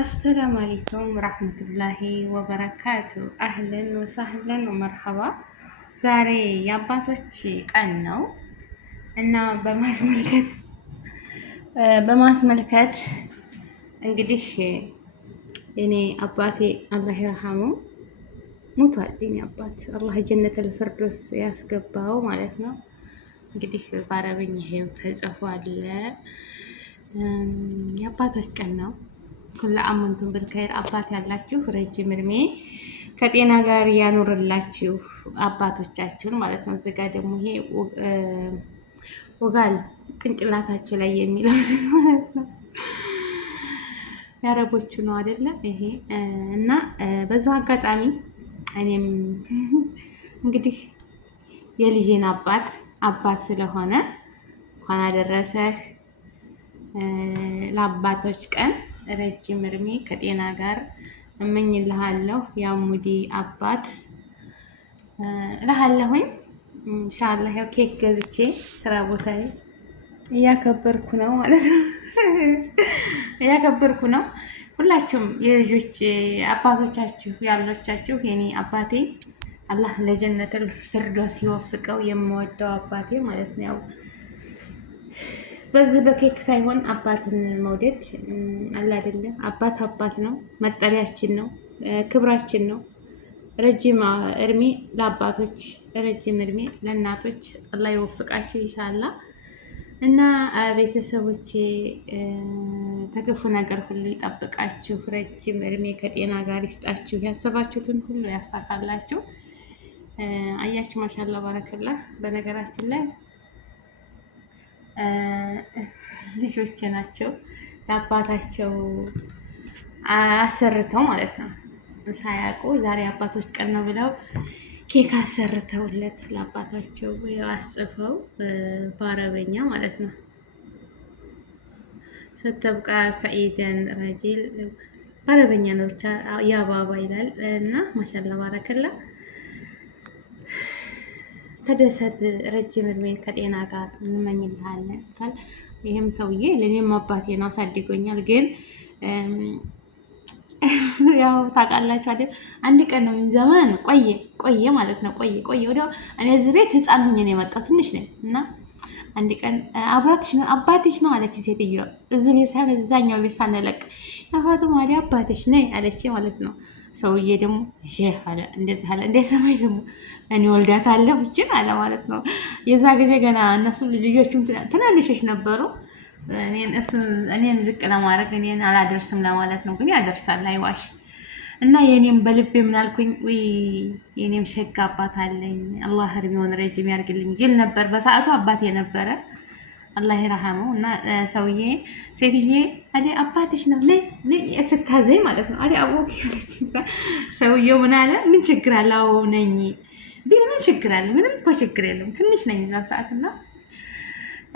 السلام عليكم ورحمة الله وبركاته أهلا وسهلا ومرحባ ዛሬ የአባቶች ቀን ነው እና በማስመልከት እንግዲህ እኔ አባቴ አላህ ይርሐመው ሞቷል። የኔ አባት አላህ ጀነተል ፊርደውስ ያስገባው ማለት ነው። እንግዲህ በአረብኛ ይሄው ተጽፏል። የአባቶች ቀን ነው። ኩለ አመንቱም ብልከይር አባት ያላችሁ ረጅም እድሜ ከጤና ጋር ያኑርላችሁ አባቶቻችሁን ማለት ነው። እዚህ ጋር ደግሞ ይሄ ወጋል ቅንጭላታቸው ላይ የሚለው ማለት ነው። ያረቦቹ ነው አይደለ? ይሄ እና በዛው አጋጣሚ እኔም እንግዲህ የልጄን አባት ስለሆነ እንኳን አደረሰህ ለአባቶች ቀን ረጅም እድሜ ከጤና ጋር እመኝልሃለሁ። የአሙዲ አባት እልሃለሁኝ። ኢንሻአላህ ያው ኬክ ገዝቼ ስራ ቦታ እያከበርኩ ነው ማለት ነው። እያከበርኩ ነው። ሁላችሁም የልጆች አባቶቻችሁ ያሎቻችሁ የኔ አባቴ አላህ ለጀነተል ፊርደውስ ይወፍቀው። የምወደው አባቴ ማለት ነው። ያው በዚህ በኬክ ሳይሆን አባትን መውደድ አለ አይደለ? አባት ነው፣ መጠሪያችን ነው፣ ክብራችን ነው። ረጅም እድሜ ለአባቶች፣ ረጅም እድሜ ለእናቶች አላህ ይወፍቃችሁ ኢንሻአላህ። እና ቤተሰቦቼ ተክፉ ነገር ሁሉ ይጠብቃችሁ፣ ረጅም እድሜ ከጤና ጋር ይስጣችሁ፣ ያሰባችሁትን ሁሉ ያሳካላችሁ። አያችሁ ማሻአላህ ባረከላህ። በነገራችን ላይ ልጆቼ ናቸው ለአባታቸው አሰርተው ማለት ነው ሳያውቁ ዛሬ አባቶች ቀን ነው ብለው ኬክ አሰርተውለት ለአባታቸው አስጽፈው በአረበኛ ማለት ነው። ስተብቃ ሰኢደን ረጂል በአረበኛ ነው ብቻ ያ ባባ ይላል እና ማሻአላህ ባረከላ። ተደሰት፣ ረጅም እድሜ ከጤና ጋር እንመኝልሃለን። ይህም ሰውዬ ለእኔም አባቴን አሳድጎኛል። ግን ያው ታውቃላችሁ አይደል? አንድ ቀን ነው ዘመን ቆየ ማለት ነው። ቆየ ወዲያው እኔ እዚህ ቤት ህፃን ሆኜ ነው የመጣው፣ ትንሽ ነኝ እና አንድ ቀን አባትሽ ነው አለች ሴትዮ። እዚህ ቤት ሳይሆን እዛኛው ቤት ሳንለቅ ያፋቱ ማዲ አባትሽ ነይ አለች ማለት ነው። ሰውዬ ደግሞ ሼህ አለ፣ እንደዚህ አለ፣ እንደ ሰማይ ደግሞ እኔ ወልዳታለሁ እችን አለ ማለት ነው። የዛ ጊዜ ገና እነሱ ልጆቹም ትናንሾች ነበሩ። እኔን ዝቅ ለማድረግ እኔን አላደርስም ለማለት ነው። ግን ያደርሳል፣ አይዋሽ። እና የኔም በልቤ ምናልኩኝ ወይ የኔም ሸጋ አባት አለኝ፣ አላህ እድሜውን ረጅም ያርግልኝ ይል ነበር። በሰዓቱ አባቴ ነበረ አላህ ይረሐመው። እና ሰውዬ ሴትዬ አዴ አባትሽ ነው ነይ ስታዘኝ ማለት ነው። አዴ አቦክ ያለች ሰውዬው ምን አለ? ምን ችግር አለ? አዎ ነኝ ቢል ምን ችግር አለ? ምንም እኮ ችግር የለም። ትንሽ ነኝ እዛ ሰዓት እና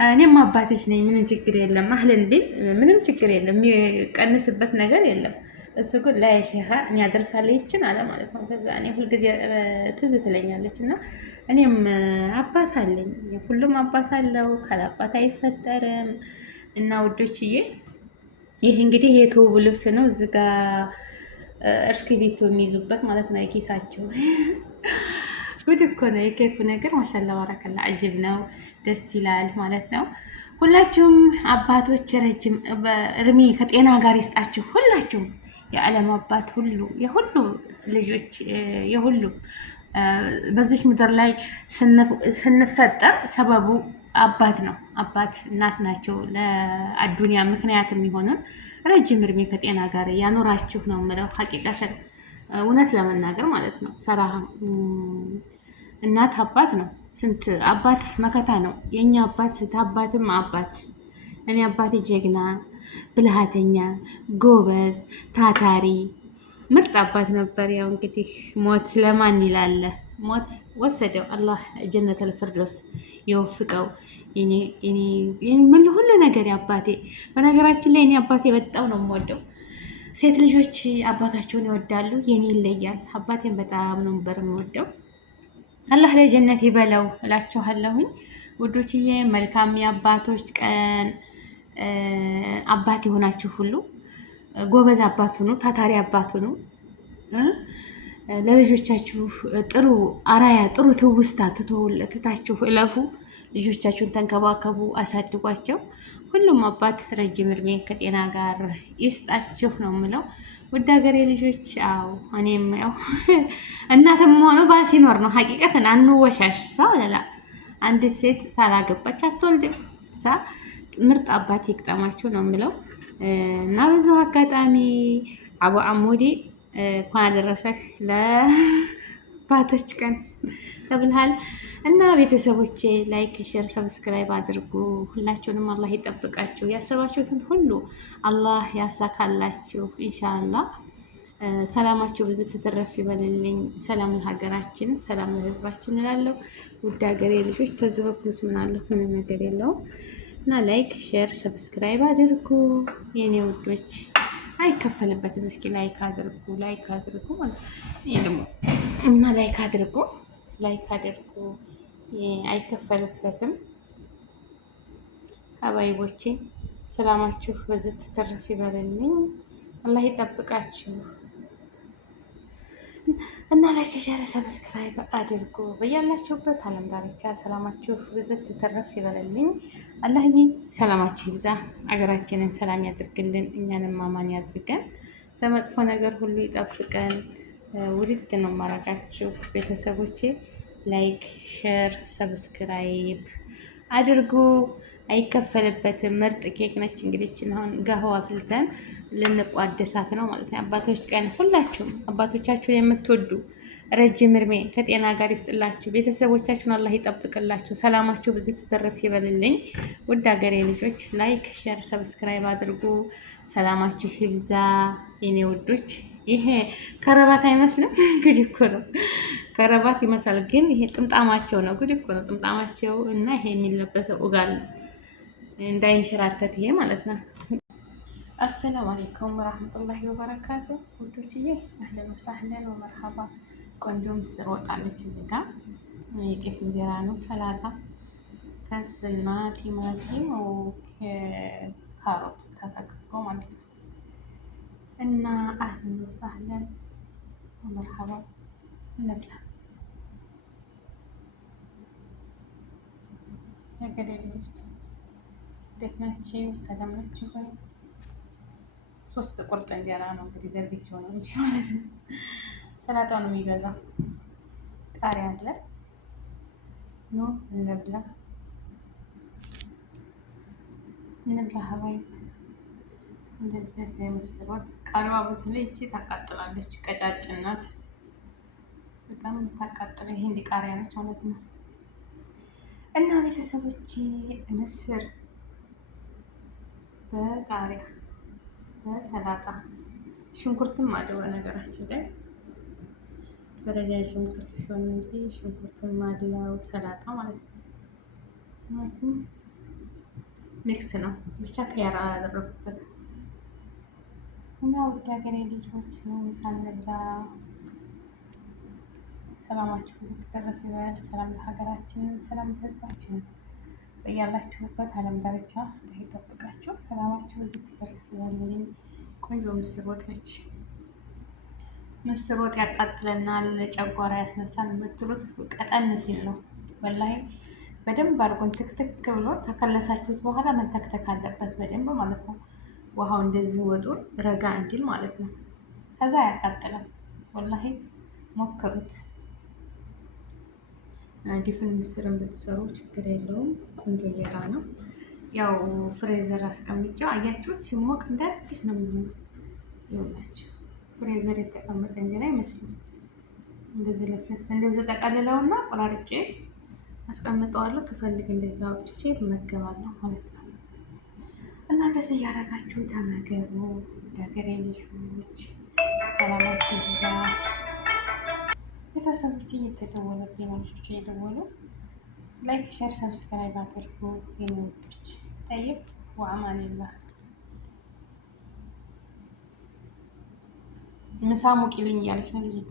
እኔም አባትሽ ነኝ ምንም ችግር የለም አህለን ቢል ምንም ችግር የለም። የሚቀንስበት ነገር የለም። እሱ ግን ላይ ሸሃ እኔ አደርሳለሁ ይችን አለ ማለት ነው። ከዛ እኔ ሁልጊዜ ትዝ ትለኛለች እና እኔም አባት አለኝ። ሁሉም አባት አለው፣ ካላባት አይፈጠርም። እና ውዶችዬ ይህ እንግዲህ የትውቡ ልብስ ነው። እዚህ ጋ እርስክሪብቶ የሚይዙበት ማለት ነው የኪሳቸው። ጉድ እኮ ነው የኬኩ ነገር። ማሻላ ባረከላ አጅብ ነው፣ ደስ ይላል ማለት ነው። ሁላችሁም አባቶች ረጅም እድሜ ከጤና ጋር ይስጣችሁ። ሁላችሁም የዓለም አባት ሁሉ የሁሉ ልጆች የሁሉ በዚች ምድር ላይ ስንፈጠር ሰበቡ አባት ነው። አባት እናት ናቸው ለአዱንያ ምክንያት የሚሆኑን። ረጅም እድሜ ከጤና ጋር ያኖራችሁ ነው የምለው። ሀቂቀተን እውነት ለመናገር ማለት ነው። ሰራህ እናት አባት ነው። ስንት አባት መከታ ነው። የኛ አባት ታባትም አባት። እኔ አባቴ ጀግና፣ ብልሃተኛ፣ ጎበዝ፣ ታታሪ ምርጥ አባት ነበር። ያው እንግዲህ ሞት ለማን ይላል? ሞት ወሰደው። አላህ ጀነተል ፊርደውስ ይወፍቀው። ምን ሁሉ ነገር አባቴ። በነገራችን ላይ እኔ አባቴ በጣም ነው የምወደው። ሴት ልጆች አባታቸውን ይወዳሉ። የኔ ይለያል። አባቴን በጣም ነው የምወደው። አላህ ለጀነት ይበለው እላችኋለሁኝ ውዶችዬ። መልካም የአባቶች ቀን። አባት የሆናችሁ ሁሉ ጎበዝ አባት ሁኑ፣ ታታሪ አባት ሁኑ። ለልጆቻችሁ ጥሩ አራያ፣ ጥሩ ትውስታ ትታችሁ እለፉ። ልጆቻችሁን ተንከባከቡ፣ አሳድጓቸው። ሁሉም አባት ረጅም እድሜ ከጤና ጋር ይስጣችሁ ነው የምለው። ውድ ሀገሬ ልጆች፣ አዎ እኔም ያው እናትም ሆኖ ባል ሲኖር ነው ሀቂቀትን አንወሻሽ ሰው ለላ አንዲት ሴት ካላገባች አትወልድም። ምርጥ አባት ይቅጠማችሁ ነው የምለው እና በዚሁ አጋጣሚ አቡ አሙዲ እንኳን አደረሰህ ለአባቶች ቀን ተብልሃል እና ቤተሰቦቼ ላይክ፣ ሼር፣ ሰብስክራይብ አድርጉ። ሁላችሁንም አላህ ይጠብቃችሁ። ያሰባችሁትን ሁሉ አላህ ያሳካላችሁ ኢንሻአላህ። ሰላማችሁ ብዙ ትትረፍ ይበልልኝ። ሰላም ለሀገራችን፣ ሰላም ለሕዝባችን እላለሁ። ውድ ሀገሬ ልጆች ተዝበኩስ ምናለሁ ምንም ነገር የለውም እና ላይክ፣ ሼር፣ ሰብስክራይብ አድርጉ የኔ ውዶች። አይከፈልበትም። እስኪ ላይክ አድርጉ፣ ላይክ አድርጉ ማለት ይሄ ደግሞ እና ላይክ አድርጉ፣ ላይክ አድርጉ። አይከፈልበትም። ሀባይቦቼ ሰላማችሁ በዚህ ትተርፍ ይበልልኝ። አላህ ይጠብቃችሁ እና ላይክ፣ ሼር፣ ሰብስክራይብ አድርጉ። በያላችሁበት ዓለም ዳርቻ ሰላማችሁ በዚህ ትተርፍ ይበልልኝ። አላህ ሰላማችሁ ይብዛ። አገራችንን ሰላም ያድርግልን፣ እኛንም አማን ያድርገን፣ በመጥፎ ነገር ሁሉ ይጠብቀን። ውድድ ነው ማረጋችሁ ቤተሰቦቼ። ላይክ፣ ሼር፣ ሰብስክራይብ አድርጉ። አይከፈልበትም። ምርጥ ኬክ ነች። እንግዲህ አሁን ጋህዋ አፍልተን ልንቋደሳት ነው ማለት ነው። አባቶች ቀን ሁላችሁም አባቶቻችሁን የምትወዱ ረጅም እድሜ ከጤና ጋር ይስጥላችሁ። ቤተሰቦቻችሁን አላህ ይጠብቅላችሁ። ሰላማችሁ ብዙ ትተረፍ ይበልልኝ። ውድ ሀገሬ ልጆች ላይክ፣ ሼር፣ ሰብስክራይብ አድርጉ። ሰላማችሁ ይብዛ የኔ ውዶች። ይሄ ከረባት አይመስልም? ጉድ እኮ ነው። ከረባት ይመስላል ግን ይሄ ጥምጣማቸው ነው። ጉድ እኮ ነው ጥምጣማቸው። እና ይሄ የሚለበሰው ኡጋል ነው እንዳይንሸራተት ይሄ ማለት ነው። አሰላሙ አለይኩም ወራህመቱላሂ ወበረካቱ ውዶችዬ፣ አህለን ወሳህለን ወመርሐባ። ቆንጆ ምስር ወጣለች እዚህ ጋር የጤፍ እንጀራ ነው። ሰላጣ ከስና ቲማቲም ካሮት ተፈቅፍቆ ማለት ነው። እና አህለን ወሳህለን ወመርሐባ እንብላ። ነገደኞች እንዴት ናችሁ? ሰላም ናችሁ ወይ? 3 ቁርጥ እንጀራ ነው እንግዲህ ዘርግቼው ነው እንጂ ማለት ነው። ሰላጣው ነው የሚበላው። ቃሪያ አለ። ኑ እንብላ እንብላ ሀባይ። እንደዚህ የምስር ወጥ ቃሪያዋ በተለይ እቺ ታቃጥላለች። ቀጫጭን ናት በጣም ታቃጥለው። ይሄ እንዲህ ቃሪያ ነች ማለት ነው። እና ቤተሰቦቼ ምስር በቃሪያ በሰላጣ ሽንኩርትም አለው በነገራችን ላይ በረጃጅም ሽንኩርት እንጂ ሽንኩርትም አለው ሰላጣ ማለት ነው። ሚክስ ነው ብቻ ከያራ ያደረኩበት እና ውድ ሀገሬ ልጆች ነው ሳንበላ ሰላማችሁ ብዙ ተተረፈ ይበል። ሰላም ለሀገራችን፣ ሰላም ለሕዝባችን። በያላችሁበት ዓለም ዳርቻ ይጠብቃችሁ። ሰላማችሁ ብዙ ተተረፈ ይበል። ቆንጆ ምስር ወጥ ነች። ምስር ወጥ ያቃጥለናል፣ ጨጓራ ያስነሳል የምትሉት ቀጠን ሲል ነው። ወላሂ በደንብ አድርጎን ትክትክ ብሎ ተከለሳችሁት በኋላ መንተክተክ አለበት በደንብ ማለት ነው። ውሃው እንደዚህ ወጡን ረጋ እንዲል ማለት ነው። ከዛ ያቃጥላል። ወላሂ ሞክሩት። ድፍን ምስርን ብትሰሩ ችግር የለውም። ቆንጆ እንጀራ ነው። ያው ፍሬዘር አስቀምጫው አያችሁት፣ ሲሞቅ እንደ አዲስ ነው የሚሆነው። ይኸውላችሁ ፍሬዘር የተቀመጠ እንጀራ አይመስልም። እንደዚህ ለስለስ እንደዚህ ጠቀልለውና ቆራርጬ አስቀምጠዋለሁ። ትፈልግ እንደዛ አውጥቼ እመገባለሁ ማለት ነው። እና እንደዚህ እያደረጋችሁ ተመገቡ። ሀገሬ ልጆች ሰላማችሁ ይብዛ። ቤተሰቦች እየተደወለብኝ ነው። ልጆች እየደወሉ ላይክ፣ ሸር፣ ሰብስክራይብ አድርጉ የኔ ውዶች። ጠይብ ወአማኒላህ። ምሳ ሙቂልኝ እያለች ነው ልጅቷ።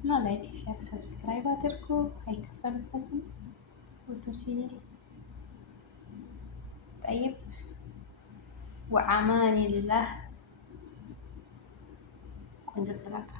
እና ላይክ፣ ሸር፣ ሰብስክራይብ አድርጉ። አይከፈልበትም ውዶች። ጠይብ ወአማኒላህ። ቆንጆ ሰላጣ